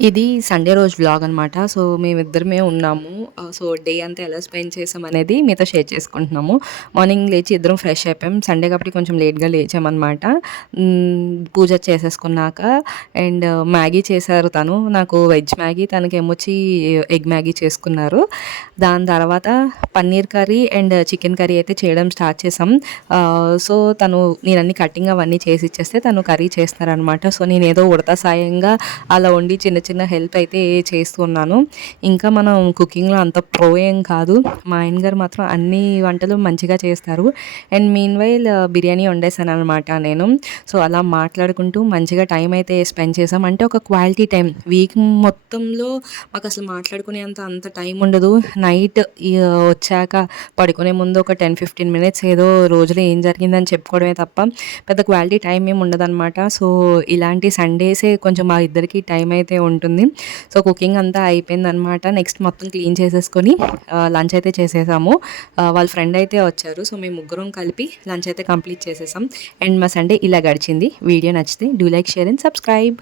ఇది సండే రోజు వ్లాగ్ అనమాట. సో, మేమిద్దరమే ఉన్నాము. సో, డే అంతా ఎలా స్పెండ్ చేసామనేది మీతో షేర్ చేసుకుంటున్నాము. మార్నింగ్ లేచి ఇద్దరం ఫ్రెష్ అయిపోయాం. సండే కాబట్టి కొంచెం లేట్‌గా లేచామనమాట. పూజ చేసేసుకున్నాక అండ్ మ్యాగీ చేశారు తను. నాకు వెజ్ మ్యాగీ, తనకేమొచ్చి ఎగ్ మ్యాగీ చేసుకున్నారు. దాని తర్వాత paneer curry and chicken curry అయితే చేయడం స్టార్ట్ చేసాం. సో, నేనన్నీ కటింగ్ అవన్నీ చేసి ఇచ్చేస్తే తను కర్రీ చేస్తున్నారనమాట. సో, నేనేదో ఉడత సాయంగా అలా వండి చిన్న చిన్న హెల్ప్ అయితే చేస్తున్నాను. ఇంకా మనం కుకింగ్‌లో అంత ప్రో ఏం కాదు. మా ఆయన గారు మాత్రం అన్ని వంటలు మంచిగా చేస్తారు. అండ్ మీన్‌వైల్ బిర్యానీ వండేసాననమాట నేను. సో, అలా మాట్లాడుకుంటూ మంచిగా టైం అయితే స్పెండ్ చేసాం. అంటే ఒక క్వాలిటీ టైం. వీక్ మొత్తంలో మాకసలు అంత టైం ఉండదు. నైట్ వచ్చాక పడుకునే ముందు ఒక 10, 15 మినిట్స్ ఏదో రోజులో ఏం జరిగిందని చెప్పుకోవడమే తప్ప పెద్ద క్వాలిటీ టైం ఏమి ఉండదనమాట. సో, ఇలాంటి సండేసే కొంచెం మా ఇద్దరికి టైం అయితే ఉంటుంది. సో, కుకింగ్ అంతా అయిపోయిందనమాట. నెక్స్ట్ మొత్తం క్లీన్ చేసేసుకొని లంచ్ అయితే చేసేసాము. వాళ్ళ ఫ్రెండ్ అయితే వచ్చారు. సో, మేము ముగ్గురం కలిపి లంచ్ అయితే కంప్లీట్ చేసేసాం. అండ్ మా సండే ఇలా గడిచింది. వీడియో నచ్చితే do like, share and subscribe.